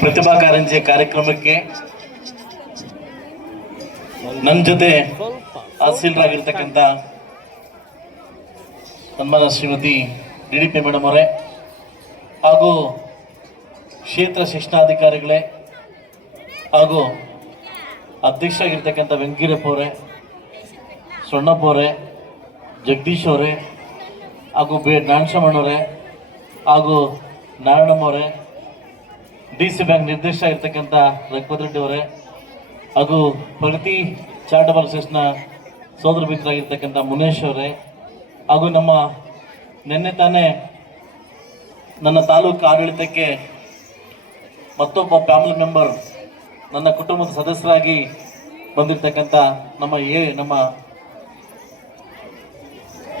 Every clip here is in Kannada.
ಪ್ರತಿಭಾ ಕಾರಂಜಿ ಕಾರ್ಯಕ್ರಮಕ್ಕೆ ನನ್ನ ಜೊತೆ ಹಾಸ್ಯರಾಗಿರ್ತಕ್ಕಂಥ ಸನ್ಮಾನ Shrimati D D P madam ಅವರೇ ಹಾಗೂ ಕ್ಷೇತ್ರ ಶಿಕ್ಷಣಾಧಿಕಾರಿಗಳೇ ಹಾಗೂ ಅಧ್ಯಕ್ಷರಾಗಿರ್ತಕ್ಕಂಥ ವೆಂಕೀರಪ್ಪ ಅವರೇ, ಸೊಣ್ಣಪ್ಪ ಅವರೇ, ಜಗದೀಶ್ ಅವರೇ ಹಾಗೂ ಬಿ ಅವರೇ ಹಾಗೂ ನಾರಾಯಣಮ್ಮ ಅವರೇ ಡಿ ಸಿ ಬ್ಯಾಂಕ್ ಇರ್ತಕ್ಕಂಥ ರಘುಪತ್ ರೆಡ್ಡಿ ಅವರೇ, ಹಾಗೂ ಪ್ರಗತಿ ಚಾರಿಟಬಲ್ ಟ್ರಸ್ಟ್ನ ಸೋದರ ಮಿತ್ರರಾಗಿರ್ತಕ್ಕಂಥ ಮುನೇಶ್ ಅವರೇ, ಹಾಗೂ ನಮ್ಮ ನಿನ್ನೆ ತಾನೇ ನನ್ನ ತಾಲೂಕು ಆಡಳಿತಕ್ಕೆ ಮತ್ತೊಬ್ಬ ಫ್ಯಾಮಿಲಿ ಮೆಂಬರ್ ನನ್ನ ಕುಟುಂಬದ ಸದಸ್ಯರಾಗಿ ಬಂದಿರತಕ್ಕಂಥ ನಮ್ಮ ಏ ನಮ್ಮ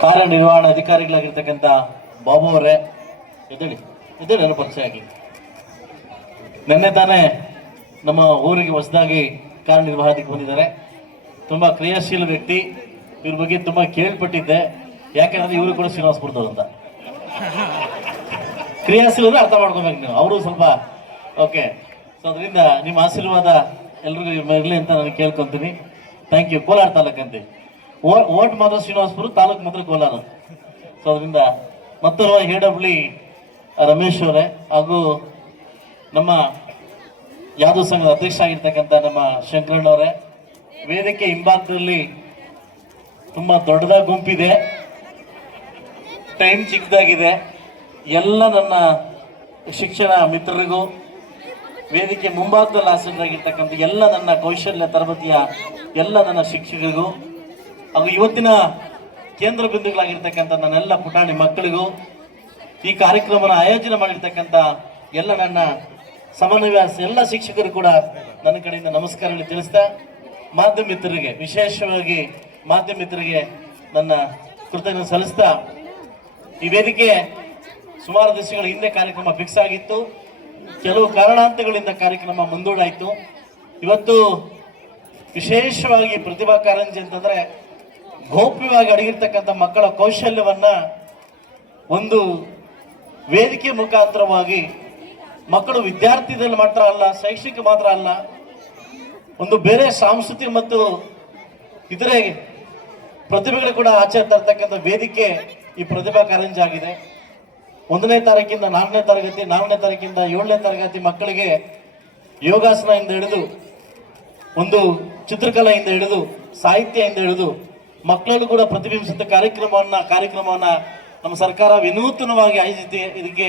ಕಾರ್ಯನಿರ್ವಹಣಾ ಅಧಿಕಾರಿಗಳಾಗಿರ್ತಕ್ಕಂಥ ಬಾಬು ಅವರೇ. ಎದ್ದೇಳಿ ಎದ್ದೇಳಿ ಪರಿಚಯ ಆಗಿ ನಿನ್ನೆ ತಾನೇ ನಮ್ಮ ಊರಿಗೆ ಹೊಸದಾಗಿ ಕಾರ್ಯನಿರ್ವಾಹಕ್ಕೆ ಬಂದಿದ್ದಾರೆ. ತುಂಬ ಕ್ರಿಯಾಶೀಲ ವ್ಯಕ್ತಿ. ಇವ್ರ ಬಗ್ಗೆ ತುಂಬ ಕೇಳ್ಪಟ್ಟಿದ್ದೆ. ಯಾಕೆಂದ್ರೆ ಇವರು ಕೂಡ ಶ್ರೀನಿವಾಸಪುರದವ್ರು ಅಂತ. ಕ್ರಿಯಾಶೀಲ ಅರ್ಥ ಮಾಡ್ಕೋಬೇಕು ನೀವು. ಅವರು ಸ್ವಲ್ಪ, ಓಕೆ. ಸೊ ಅದರಿಂದ ನಿಮ್ಮ ಆಶೀರ್ವಾದ ಎಲ್ರಿಗೂ ಇರಲಿ ಅಂತ ನಾನು ಕೇಳ್ಕೊತೀನಿ. ಥ್ಯಾಂಕ್ ಯು ಕೋಲಾರ ತಾಲೂಕಂತೆ. ಓಟ್ ಮಾತ್ರ ಶ್ರೀನಿವಾಸಪುರ ತಾಲೂಕು ಮಾತ್ರ ಕೋಲಾರ. ಸೊ ಅದರಿಂದ ಮತ್ತೊಬ್ಬ ಹೇಡಬ್ಳಿ ರಮೇಶ್ ಅವರೇ ಹಾಗೂ ನಮ್ಮ ಯಾದವ್ ಸಂಘದ ಅಧ್ಯಕ್ಷ ಆಗಿರ್ತಕ್ಕಂಥ ನಮ್ಮ ಶಂಕರಣ್ಣವರೇ ವೇದಿಕೆ ಹಿಂಭಾಗದಲ್ಲಿ ತುಂಬ ದೊಡ್ಡದಾಗಿ ಗುಂಪಿದೆ. ಟೈಮ್ ಚಿಕ್ಕದಾಗಿದೆ. ಎಲ್ಲ ನನ್ನ ಶಿಕ್ಷಣ ಮಿತ್ರರಿಗೂ ವೇದಿಕೆ ಮುಂಭಾಗದಲ್ಲಿ ಆಸೀನರಾಗಿರ್ತಕ್ಕಂಥ ಎಲ್ಲ ನನ್ನ ಕೌಶಲ್ಯ, ತರಬೇತಿಯ ಎಲ್ಲ ನನ್ನ ಶಿಕ್ಷಕರಿಗೂ, ಹಾಗೂ ಇವತ್ತಿನ ಕೇಂದ್ರ ಬಿಂದುಗಳಾಗಿರ್ತಕ್ಕಂಥ ನನ್ನೆಲ್ಲ ಪುಟಾಣಿ ಮಕ್ಕಳಿಗೂ, ಈ ಕಾರ್ಯಕ್ರಮನ ಆಯೋಜನೆ ಮಾಡಿರ್ತಕ್ಕಂಥ ಎಲ್ಲ ನನ್ನ ಸಮನ್ವಯ ಎಲ್ಲ ಶಿಕ್ಷಕರು ಕೂಡ ನನ್ನ ಕಡೆಯಿಂದ ನಮಸ್ಕಾರಗಳು ತಿಳಿಸ್ತಾ ಮಾಧ್ಯಮಿತರಿಗೆ ವಿಶೇಷವಾಗಿ ಮಾಧ್ಯಮಿತರಿಗೆ ನನ್ನ ಕೃತಜ್ಞ ಸಲ್ಲಿಸ್ತಾ, ಈ ವೇದಿಕೆ ಸುಮಾರು ದಿವಸಗಳ ಹಿಂದೆ ಕಾರ್ಯಕ್ರಮ ಫಿಕ್ಸ್ ಆಗಿತ್ತು. ಕೆಲವು ಕಾರಣಾಂತಗಳಿಂದ ಕಾರ್ಯಕ್ರಮ ಮುಂದೂಡಾಯಿತು. ಇವತ್ತು ವಿಶೇಷವಾಗಿ ಪ್ರತಿಭಾ ಕಾರಂಜಿ ಅಂತಂದ್ರೆ ಗೌಪ್ಯವಾಗಿ ಅಡಗಿರ್ತಕ್ಕಂಥ ಮಕ್ಕಳ ಕೌಶಲ್ಯವನ್ನ ಒಂದು ವೇದಿಕೆ ಮುಖಾಂತರವಾಗಿ ಮಕ್ಕಳು ವಿದ್ಯಾರ್ಥಿದಲ್ಲಿ ಮಾತ್ರ ಅಲ್ಲ, ಶೈಕ್ಷಣಿಕ ಮಾತ್ರ ಅಲ್ಲ, ಒಂದು ಬೇರೆ ಸಾಂಸ್ಕೃತಿಕ ಮತ್ತು ಇತರೆ ಪ್ರತಿಭೆಗಳು ಕೂಡ ಆಚೆ ತರ್ತಕ್ಕಂಥ ವೇದಿಕೆ ಈ ಪ್ರತಿಭಾ ಕಾರಂಜಿ ಆಗಿದೆ. ಒಂದನೇ ತಾರೀಕಿಂದ ನಾಲ್ಕನೇ ತರಗತಿ, ನಾಲ್ಕನೇ ತಾರೀಕಿಂದ ಏಳನೇ ತರಗತಿ ಮಕ್ಕಳಿಗೆ ಯೋಗಾಸನದಿಂದ ಹಿಡಿದು, ಒಂದು ಚಿತ್ರಕಲೆಯಿಂದ ಹಿಡಿದು, ಸಾಹಿತ್ಯದಿಂದ ಹಿಡಿದು, ಮಕ್ಕಳಲ್ಲೂ ಕೂಡ ಪ್ರತಿಬಿಂಬಿಸಿದ ಕಾರ್ಯಕ್ರಮವನ್ನ ಕಾರ್ಯಕ್ರಮವನ್ನ ನಮ್ಮ ಸರ್ಕಾರ ವಿನೂತನವಾಗಿ ಆಯೋಜಿಸಿ, ಇದಕ್ಕೆ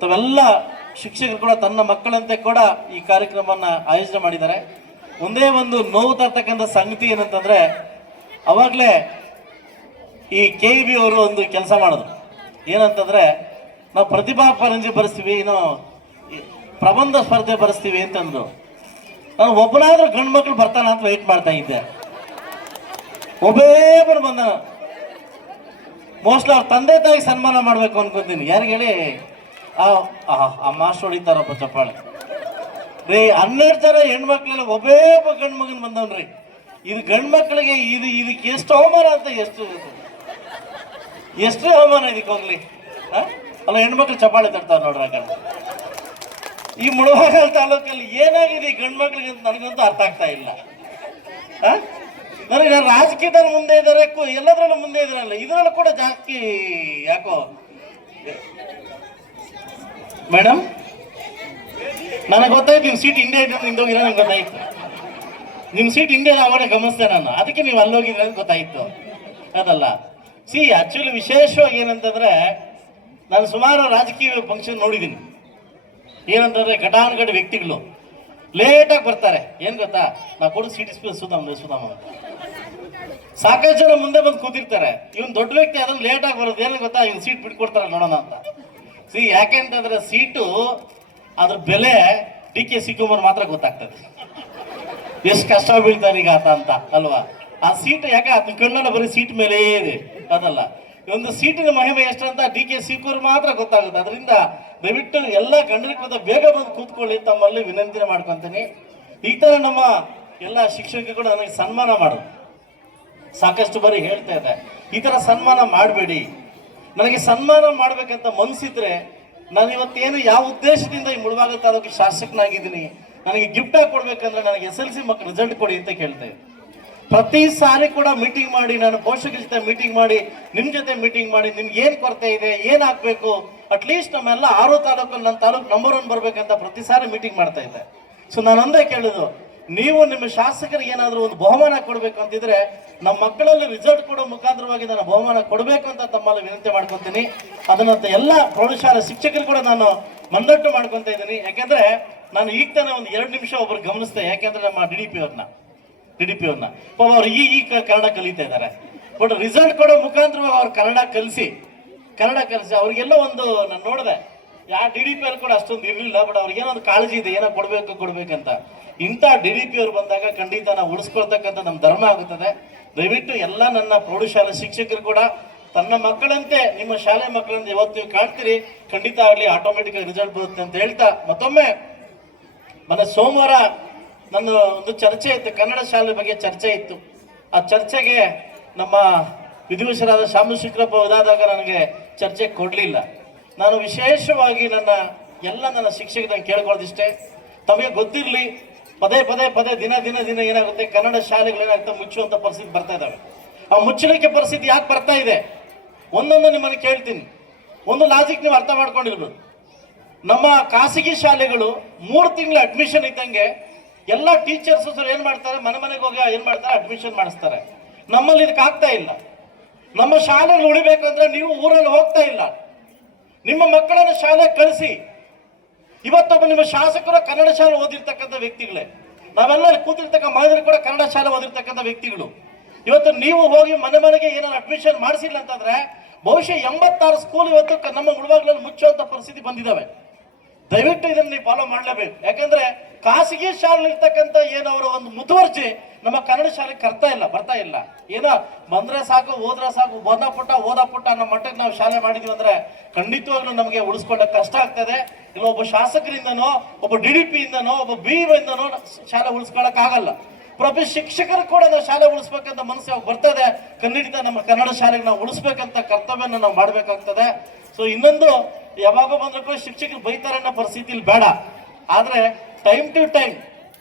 ತಾವೆಲ್ಲ ಶಿಕ್ಷಕರು ಕೂಡ ತನ್ನ ಮಕ್ಕಳಂತೆ ಕೂಡ ಈ ಕಾರ್ಯಕ್ರಮವನ್ನ ಆಯೋಜನೆ ಮಾಡಿದ್ದಾರೆ. ಒಂದೇ ಒಂದು ನೋವು ತರ್ತಕ್ಕಂಥ ಸಂಗತಿ ಏನಂತಂದ್ರೆ, ಅವಾಗಲೇ ಈ ಕೆ ಬಿ ಅವರು ಒಂದು ಕೆಲಸ ಮಾಡಿದ್ರು. ಏನಂತಂದ್ರೆ, ನಾವು ಪ್ರತಿಭಾ ಕಾರಂಜಿ ಬರೆಸ್ತೀವಿ, ಏನು ಪ್ರಬಂಧ ಸ್ಪರ್ಧೆ ಬರೆಸ್ತೀವಿ ಅಂತಂದ್ರು. ನಾನು ಒಬ್ಬನಾದ್ರೂ ಗಂಡು ಮಕ್ಕಳು ಬರ್ತಾನ ಅಂತ ವೆಯ್ಟ್ ಮಾಡ್ತಾ ಇದ್ದೆ. ಒಬ್ಬೇ ಒಬ್ಬನು ಬಂದ ಮೋಸ್ಟ್ಲಿ ಅವ್ರ ತಂದೆ ತಾಯಿ ಸನ್ಮಾನ ಮಾಡಬೇಕು ಅನ್ಕೊಂತೀನಿ. ಯಾರಿಗೆ ಹೇಳಿ? ಆ ಮಾಸ್ಟರ್ ಹೊಡಿತಾರಪ್ಪ ಚಪ್ಪಾಳೆ ರೀ, ಹನ್ನೆರಡು ಜನ ಹೆಣ್ಮಕ್ಳೆಲ್ಲ ಒಬ್ಬೇ ಒಬ್ಬ ಗಂಡು ಮಗನ್ ಬಂದವನ್ರಿ ಇದು ಗಂಡು ಮಕ್ಕಳಿಗೆ ಇದು, ಇದಕ್ಕೆ ಎಷ್ಟು ಅವಮಾನ ಅಂತ ಎಷ್ಟು ಎಷ್ಟು ಅವಮಾನ ಇದಕ್ಕೆ ಹೋಗ್ಲಿ? ಅಲ್ಲ, ಹೆಣ್ಮಕ್ಳು ಚಪ್ಪಾಳೆ ತಡ್ತಾರ ನೋಡ್ರಿ ಕಡೆ ಈ ಮುಳಬಾಗಲ್ ತಾಲೂಕಲ್ಲಿ ಏನಾಗಿದೆ ಗಂಡು ಮಕ್ಳಿಗೆ ಅಂತ ನನಗಂತೂ ಅರ್ಥ ಆಗ್ತಾ ಇಲ್ಲ? ನನಗೆ ನಾನು ರಾಜಕೀಯದಲ್ಲಿ ಮುಂದೆ ಇದ್ದಾರೆ ಎಲ್ಲದ್ರಲ್ಲೂ ಮುಂದೆ ಇದ್ರಲ್ಲ ಇದರಲ್ಲೂ ಕೂಡ ಜಾಸ್ತಿ ಯಾಕೋ ಮೇಡಮ್ ನನಗೆ ಗೊತ್ತಾಯ್ತು ನಿಮ್ಮ ಸೀಟ್ ಹಿಂದೆ ಇದೆ ನಿಂದೋಗಿರೋ ನಂಗೆ ಗೊತ್ತಾಯ್ತು. ನಿಮ್ಮ ಸೀಟ್ ಹಿಂದೆ ಅವರೇ ಗಮನಿಸ್ದೆ ನಾನು. ಅದಕ್ಕೆ ನೀವು ಅಲ್ಲೋಗಿದ್ರೆ ಅಂತ ಗೊತ್ತಾಯ್ತು. ಅದಲ್ಲ. ಸಿ ಆಕ್ಚುಲಿ ವಿಶೇಷವಾಗಿ ಏನಂತಂದ್ರೆ, ನಾನು ಸುಮಾರು ರಾಜಕೀಯ ಫಂಕ್ಷನ್ ನೋಡಿದ್ದೀನಿ ಏನಂತಂದ್ರೆ ಘಟಾನುಘಟ ವ್ಯಕ್ತಿಗಳು ಲೇಟಾಗಿ ಬರ್ತಾರೆ. ಏನ್ ಗೊತ್ತಾ? ನಾ ಕೊಡು ಸೀಟ್ ಸುಧಾಮ ಸುಧಾಮ ಅಂತ. ಸಾಕಷ್ಟು ಜನ ಮುಂದೆ ಬಂದು ಕೂತಿರ್ತಾರೆ. ಇವನ್ ದೊಡ್ಡ ವ್ಯಕ್ತಿ, ಅದನ್ನು ಲೇಟಾಗಿ ಬರೋದು. ಏನು ಗೊತ್ತಾ? ಇವ್ನು ಸೀಟ್ ಬಿಟ್ಕೊಡ್ತಾರ ನೋಡೋಣ ಅಂತ. ಸಿ ಯಾಕೆಂತಂದ್ರೆ ಸೀಟು ಅದ್ರ ಬೆಲೆ ಡಿ ಕೆ ಶಿವಕುಮಾರ್ ಮಾತ್ರ ಗೊತ್ತಾಗ್ತದೆ. ಎಷ್ಟು ಕಷ್ಟ ಬೀಳ್ತಾನೆ ಈಗ ಆತ ಅಂತ, ಅಲ್ವಾ? ಆ ಸೀಟ್ ಯಾಕೆ ಆತನ ಕಣ್ಣನ್ನ ಬರೀ ಸೀಟ್ ಮೇಲೆ ಇದೆ, ಅದಲ್ಲ. ಒಂದು ಸೀಟಿನ ಮಹಿಮೆ ಎಷ್ಟಂತ ಡಿ ಕೆ ಶಿವಕುಮಾರ್ ಮಾತ್ರ ಗೊತ್ತಾಗುತ್ತೆ. ಅದರಿಂದ ದಯವಿಟ್ಟು ಎಲ್ಲ ಗಂಡರಿಗೆ ಬೇಗ ಬಂದು ಕೂತ್ಕೊಳ್ಳಿ, ತಮ್ಮಲ್ಲಿ ವಿನಂತಿನ ಮಾಡ್ಕೊಂತೀನಿ. ಈ ಥರ ನಮ್ಮ ಎಲ್ಲ ಶಿಕ್ಷಕರುಗಳು ನನಗೆ ಸನ್ಮಾನ ಮಾಡೋದು. ಸಾಕಷ್ಟು ಬಾರಿ ಹೇಳ್ತಾ ಇದ್ದೆ ಈ ಥರ ಸನ್ಮಾನ ಮಾಡಬೇಡಿ. ನನಗೆ ಸನ್ಮಾನ ಮಾಡ್ಬೇಕಂತ ಮನ್ಸಿದ್ರೆ ನಾನು ಇವತ್ತೇನು ಯಾವ ಉದ್ದೇಶದಿಂದ ಈ ಮುಳಬಾಗ ತಾಲೂಕು ಶಾಸಕನಾಗಿದ್ದೀನಿ, ನನಗೆ ಗಿಫ್ಟ್ ಆಗಿ ಕೊಡ್ಬೇಕಂದ್ರೆ ನನಗೆ ಎಸ್ ಎಲ್ ಸಿ ಮಕ್ಕಳು ರಿಸಲ್ಟ್ ಕೊಡಿ ಅಂತ ಕೇಳ್ತಾ ಪ್ರತಿ ಸಾರಿ ಕೂಡ ಮೀಟಿಂಗ್ ಮಾಡಿ, ನಾನು ಪೋಷಕರ ಜೊತೆ ಮೀಟಿಂಗ್ ಮಾಡಿ, ನಿಮ್ ಜೊತೆ ಮೀಟಿಂಗ್ ಮಾಡಿ, ನಿಮ್ಗೆ ಏನ್ ಕೊರತೆ ಇದೆ, ಏನ್ ಹಾಕ್ಬೇಕು ಅಟ್ಲೀಸ್ಟ್ ನಮ್ಮೆಲ್ಲ ಆರು ತಾಲೂಕಲ್ಲಿ ನನ್ನ ತಾಲೂಕು ನಂಬರ್ ಒನ್ ಬರ್ಬೇಕಂತ ಪ್ರತಿ ಸಾರಿ ಮೀಟಿಂಗ್ ಮಾಡ್ತಾ ಇದ್ದೆ. ಸೊ ನಾನು ಒಂದೇ ಕೇಳುದು ನೀವು ನಿಮ್ಮ ಶಾಸಕರಿಗೆ ಏನಾದರೂ ಒಂದು ಬಹುಮಾನ ಕೊಡಬೇಕು ಅಂತಿದ್ರೆ ನಮ್ಮ ಮಕ್ಕಳಲ್ಲಿ ರಿಸಲ್ಟ್ ಕೊಡೋ ಮುಖಾಂತರವಾಗಿ ನಾನು ಬಹುಮಾನ ಕೊಡಬೇಕು ಅಂತ ತಮ್ಮಲ್ಲಿ ವಿನಂತಿ ಮಾಡ್ಕೊತೀನಿ. ಅದನ್ನಂತ ಎಲ್ಲ ಪ್ರೌಢಶಾಲಾ ಶಿಕ್ಷಕರು ಕೂಡ ನಾನು ಮಂದಟ್ಟು ಮಾಡ್ಕೊತಾ ಇದ್ದೀನಿ. ಯಾಕೆಂದ್ರೆ ನಾನು ಈಗ ತಾನೇ ಒಂದು ಎರಡು ನಿಮಿಷ ಒಬ್ರು ಗಮನಿಸ್ತೇನೆ ಯಾಕೆಂದ್ರೆ ನಮ್ಮ ಡಿ ಡಿ ಪಿ ಅವ್ರನ್ನ. ಡಿ ಡಿ ಪಿ ಅವ್ರನ್ನ. ಪಾಪ ಅವ್ರು ಈ ಈ ಕನ್ನಡ ಕಲಿತಾ ಇದ್ದಾರೆ. ಬಟ್ ರಿಸಲ್ಟ್ ಕೊಡೋ ಮುಖಾಂತರವಾಗಿ ಅವ್ರು ಕನ್ನಡ ಕಲಿಸಿ. ಕನ್ನಡ ಕಲಿಸಿ. ಅವ್ರಿಗೆಲ್ಲ ಒಂದು ನಾನು ನೋಡಿದೆ. ಯಾ ಡಿ ಡಿ ಪಿ ಅವ್ರು ಕೂಡ ಅಷ್ಟೊಂದು ಇರಲಿಲ್ಲ ಬಟ್ ಅವ್ರಿಗೇನೋ ಒಂದು ಕಾಳಜಿ ಇದೆ, ಏನೋ ಕೊಡಬೇಕು, ಕೊಡಬೇಕಂತ. ಇಂಥ ಡಿ ಡಿ ಪಿ ಅವ್ರು ಬಂದಾಗ ಖಂಡಿತ ನಾವು ಉಳಿಸ್ಕೊಳ್ತಕ್ಕಂಥ ನಮ್ಮ ಧರ್ಮ ಆಗುತ್ತದೆ. ದಯವಿಟ್ಟು ಎಲ್ಲ ನನ್ನ ಪ್ರೌಢಶಾಲೆ ಶಿಕ್ಷಕರು ಕೂಡ, ತನ್ನ ಮಕ್ಕಳಂತೆ, ನಿಮ್ಮ ಶಾಲೆ ಮಕ್ಕಳಂತೆ ಇವತ್ತು ಕಾಣ್ತೀರಿ. ಖಂಡಿತ ಆಗಲಿ ಆಟೋಮೆಟಿಕ್ ರಿಸಲ್ಟ್ ಬರುತ್ತೆ ಅಂತ ಹೇಳ್ತಾ ಮತ್ತೊಮ್ಮೆ ಮನೆ ಸೋಮವಾರ ನನ್ನ ಒಂದು ಚರ್ಚೆ ಇತ್ತು, ಕನ್ನಡ ಶಾಲೆ ಬಗ್ಗೆ ಚರ್ಚೆ ಇತ್ತು. ಆ ಚರ್ಚೆಗೆ ನಮ್ಮ ವಿಧಿವಶರಾದ ಶಾಮು ಹೋದಾದಾಗ ನನಗೆ ಚರ್ಚೆ ಕೊಡಲಿಲ್ಲ. ನಾನು ವಿಶೇಷವಾಗಿ ನನ್ನ ಎಲ್ಲ ನನ್ನ ಶಿಕ್ಷಕರನ್ನು ಕೇಳ್ಕೊಳ್ಳೋದಿಷ್ಟೇ. ತಮಗೆ ಗೊತ್ತಿರಲಿ, ಪದೇ ಪದೇ ಪದೇ ದಿನ ದಿನ ದಿನ ಏನಾಗುತ್ತೆ, ಕನ್ನಡ ಶಾಲೆಗಳು ಏನಾಗುತ್ತೆ ಮುಚ್ಚುವಂಥ ಪರಿಸ್ಥಿತಿ ಬರ್ತಾ ಇದ್ದಾವೆ. ಆ ಮುಚ್ಚಲಿಕ್ಕೆ ಪರಿಸ್ಥಿತಿ ಯಾಕೆ ಬರ್ತಾ ಇದೆ? ಒಂದೊಂದು ನಿಮ್ಮನ್ನು ಕೇಳ್ತೀನಿ. ಒಂದು ಲಾಜಿಕ್ ನೀವು ಅರ್ಥ ಮಾಡ್ಕೊಂಡಿರ್ಬೋದು. ನಮ್ಮ ಖಾಸಗಿ ಶಾಲೆಗಳು ಮೂರು ತಿಂಗಳ ಅಡ್ಮಿಷನ್ ಇದ್ದಂಗೆ ಎಲ್ಲ ಟೀಚರ್ಸ್ ಏನ್ ಮಾಡ್ತಾರೆ, ಮನೆ ಮನೆಗೆ ಹೋಗಿ ಏನು ಮಾಡ್ತಾರೆ ಅಡ್ಮಿಷನ್ ಮಾಡಿಸ್ತಾರೆ. ನಮ್ಮಲ್ಲಿ ಇದಕ್ಕಾಗ್ತಾ ಇಲ್ಲ. ನಮ್ಮ ಶಾಲೆಗಳು ಉಳಿಬೇಕಂದ್ರೆ ನೀವು ಊರಲ್ಲಿ ಹೋಗ್ತಾ ಇಲ್ಲ. ನಿಮ್ಮ ಮಕ್ಕಳನ್ನ ಶಾಲೆ ಕಳಿಸಿ. ಇವತ್ತೊಬ್ಬ ನಿಮ್ಮ ಶಾಸಕರು ಕನ್ನಡ ಶಾಲೆ ಓದಿರ್ತಕ್ಕಂಥ ವ್ಯಕ್ತಿಗಳೇ. ನಾವೆಲ್ಲ ಕೂತಿರ್ತಕ್ಕ ಮಹಿಳೆಯರು ಕೂಡ ಕನ್ನಡ ಶಾಲೆ ಓದಿರ್ತಕ್ಕಂಥ ವ್ಯಕ್ತಿಗಳು. ಇವತ್ತು ನೀವು ಹೋಗಿ ಮನೆ ಮನೆಗೆ ಏನಾದ್ರು ಅಡ್ಮಿಷನ್ ಮಾಡಿಸಿಲ್ಲ ಅಂತಂದ್ರೆ ಬಹುಶಃ ಎಂಬತ್ತಾರು ಸ್ಕೂಲ್ ಇವತ್ತು ನಮ್ಮ ಮುಳುಬಾಗ್ಲಲ್ಲಿ ಮುಚ್ಚುವಂತ ಪರಿಸ್ಥಿತಿ ಬಂದಿದ್ದಾವೆ ದಯವಿಟ್ಟು ಇದನ್ನ ನೀವು ಫಾಲೋ ಮಾಡಲೇಬೇಕು. ಯಾಕಂದ್ರೆ ಖಾಸಗಿ ಶಾಲೆ ಇರ್ತಕ್ಕಂತ ಏನೋ ಅವರ ಒಂದು ಮುತುವರ್ಜಿ ನಮ್ಮ ಕನ್ನಡ ಶಾಲೆಗೆ ಕರ್ತಾ ಇಲ್ಲ, ಬರ್ತಾ ಇಲ್ಲ. ಏನೋ ಬಂದ್ರೆ ಸಾಕು, ಹೋದ್ರೆ ಸಾಕು ಓದ ಪುಟ್ಟ ಓದ ಪುಟ್ಟ ಅನ್ನೋ ಮಟ್ಟಕ್ಕೆ ನಾವು ಶಾಲೆ ಮಾಡಿದ್ವಿ ಅಂದ್ರೆ ಖಂಡಿತವಾಗ್ಲೂ ನಮಗೆ ಉಳಿಸ್ಕೊಳ್ಳೋಕೆ ಕಷ್ಟ ಆಗ್ತದೆ. ಇಲ್ಲ, ಒಬ್ಬ ಶಾಸಕರಿಂದನೋ, ಒಬ್ಬ ಡಿ ಡಿ ಪಿ ಇಂದನೋ ಒಬ್ಬ ಬಿ ಇಂದನೋ ಶಾಲೆ ಉಳಿಸ್ಕೊಳಕ್ ಆಗಲ್ಲ. ಪ್ರತಿ ಶಿಕ್ಷಕರು ಕೂಡ ನಾವು ಶಾಲೆ ಉಳಿಸ್ಬೇಕಂತ ಮನಸ್ಸು ಯಾವಾಗ ಬರ್ತದೆ ಕನ್ನಡಿತ ನಮ್ಮ ಕನ್ನಡ ಶಾಲೆಗೆ ನಾವು ಉಳಿಸ್ಬೇಕಂತ ಕರ್ತವ್ಯನ ನಾವು ಮಾಡಬೇಕಾಗ್ತದೆ. ಸೊ ಇನ್ನೊಂದು, ಯಾವಾಗ ಬಂದ್ರೆ ಶಿಕ್ಷಕರು ಬೈತಾರೆ ಅನ್ನೋ ಪರಿಸ್ಥಿತಿ ಬೇಡ. ಆದ್ರೆ ಟೈಮ್ ಟು ಟೈಮ್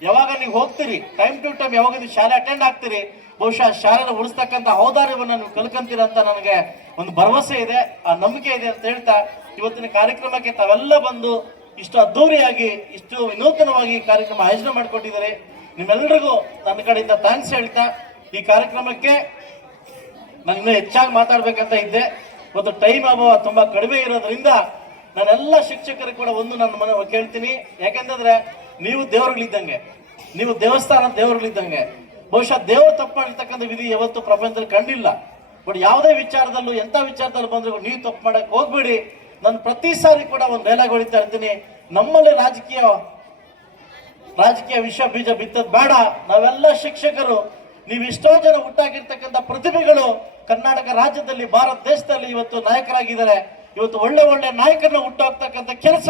ಯಾವಾಗ ನೀವು ಹೋಗ್ತೀರಿ? ಟೈಮ್ ಟು ಟೈಮ್ ಯಾವಾಗ ನೀವು ಶಾಲೆ ಅಟೆಂಡ್ ಆಗ್ತೀರಿ? ಬಹುಶಃ ಶಾಲೆನ ಉಳಿಸ್ತಕ್ಕಂಥ ಔದಾರ್ಯವನ್ನು ನೀವು ಕಲ್ಕಂತೀರ ಅಂತ ನನಗೆ ಒಂದು ಭರವಸೆ ಇದೆ, ಆ ನಂಬಿಕೆ ಇದೆ ಅಂತ ಹೇಳ್ತಾ ಇವತ್ತಿನ ಕಾರ್ಯಕ್ರಮಕ್ಕೆ ತಾವೆಲ್ಲ ಬಂದು ಇಷ್ಟು ಅದ್ದೂರಿಯಾಗಿ, ಇಷ್ಟು ವಿನೂತನವಾಗಿ ಕಾರ್ಯಕ್ರಮ ಆಯೋಜನೆ ಮಾಡಿಕೊಟ್ಟಿದ್ದಾರೆ. ನಿಮ್ಮೆಲ್ಲರಿಗೂ ನನ್ನ ಕಡೆಯಿಂದ ಥ್ಯಾಂಕ್ಸ್ ಹೇಳ್ತಾ ಈ ಕಾರ್ಯಕ್ರಮಕ್ಕೆ ನಾನು ಹೆಚ್ಚಾಗಿ ಮಾತಾಡ್ಬೇಕಂತ ಇದ್ದೆ. ಮತ್ತು ಟೈಮ್ ಅಭಾವ ತುಂಬಾ ಕಡಿಮೆ ಇರೋದ್ರಿಂದ ನಾನೆಲ್ಲ ಶಿಕ್ಷಕರು ಕೂಡ ಒಂದು ನನ್ನ ಮನೆ ಕೇಳ್ತೀನಿ. ಯಾಕಂತಂದ್ರೆ ನೀವು ದೇವರುಗಳಿದ್ದಂಗೆ, ನೀವು ದೇವಸ್ಥಾನ ದೇವರುಗಳಿದ್ದಂಗೆ, ಬಹುಶಃ ದೇವರು ತಪ್ಪು ಮಾಡಿರ್ತಕ್ಕಂಥ ವಿಧಿ ಯಾವತ್ತು ಪ್ರಪಂಚದಲ್ಲಿ ಕಂಡಿಲ್ಲ. ಬಟ್ ಯಾವುದೇ ವಿಚಾರದಲ್ಲೂ, ಎಂಥ ವಿಚಾರದಲ್ಲಿ ಬಂದರೂ ನೀವು ತಪ್ಪು ಮಾಡಕ್ ಹೋಗ್ಬೇಡಿ. ನಾನು ಪ್ರತಿ ಸಾರಿ ಕೂಡ ಒಂದು ಡೈಲಾಗ್ ಹೊಡಿತಾ ಇರ್ತೀನಿ. ನಮ್ಮಲ್ಲಿ ರಾಜಕೀಯ ರಾಜಕೀಯ ವಿಷ ಬೀಜ ಬಿತ್ತದ್ ಬೇಡ. ನಾವೆಲ್ಲ ಶಿಕ್ಷಕರು. ನೀವು ಎಷ್ಟೋ ಜನ ಹುಟ್ಟಾಗಿರ್ತಕ್ಕಂಥ ಪ್ರತಿಭೆಗಳು ಕರ್ನಾಟಕ ರಾಜ್ಯದಲ್ಲಿ, ಭಾರತ ದೇಶದಲ್ಲಿ ಇವತ್ತು ನಾಯಕರಾಗಿದ್ದಾರೆ. ಇವತ್ತು ಒಳ್ಳೆ ಒಳ್ಳೆ ನಾಯಕರನ್ನ ಹುಟ್ಟಾಕ್ತಕ್ಕಂಥ ಕೆಲಸ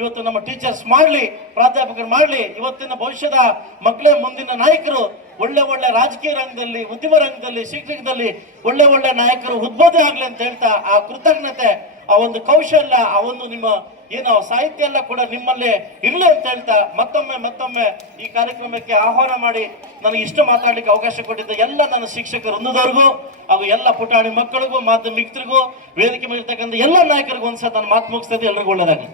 ಇವತ್ತು ನಮ್ಮ ಟೀಚರ್ಸ್ ಮಾಡ್ಲಿ, ಪ್ರಾಧ್ಯಾಪಕರು ಮಾಡ್ಲಿ. ಇವತ್ತಿನ ಭವಿಷ್ಯದ ಮಕ್ಕಳೇ ಮುಂದಿನ ನಾಯಕರು. ಒಳ್ಳೆ ಒಳ್ಳೆ ರಾಜಕೀಯ ರಂಗದಲ್ಲಿ, ಉದ್ಯಮ ರಂಗದಲ್ಲಿ ಶಿಕ್ಷಕದಲ್ಲಿ ಒಳ್ಳೆ ಒಳ್ಳೆ ನಾಯಕರು ಉದ್ಬೋಧನೆ ಆಗ್ಲಿ ಅಂತ ಹೇಳ್ತಾ ಆ ಕೃತಜ್ಞತೆ ಆ ಒಂದು ಕೌಶಲ್ಯ, ಆ ಒಂದು ನಿಮ್ಮ ಏನು ಸಾಹಿತ್ಯ ಎಲ್ಲ ಕೂಡ ನಿಮ್ಮಲ್ಲೇ ಇರಲಿ ಅಂತ ಹೇಳ್ತಾ ಮತ್ತೊಮ್ಮೆ ಮತ್ತೊಮ್ಮೆ ಈ ಕಾರ್ಯಕ್ರಮಕ್ಕೆ ಆಹ್ವಾನ ಮಾಡಿ ನನಗೆ ಇಷ್ಟು ಮಾತಾಡ್ಲಿಕ್ಕೆ ಅವಕಾಶ ಕೊಟ್ಟಿದ್ದ ಎಲ್ಲ ನನ್ನ ಶಿಕ್ಷಕ ವೃಂದದವ್ರಿಗೂ ಹಾಗೂ ಎಲ್ಲ ಪುಟಾಣಿ ಮಕ್ಕಳಿಗೂ, ಮಾಧ್ಯಮಿಕರಿಗೂ, ವೇದಿಕೆ ಮೇಲಿರ್ತಕ್ಕಂಥ ಎಲ್ಲ ನಾಯಕರಿಗೂ ಒಂದ್ಸಲ ನಾನು ಮಾತು ಮುಗಿಸ್ತದೆ. ಎಲ್ರಿಗೂ ಒಳ್ಳೆಯದಾಗಲಿ.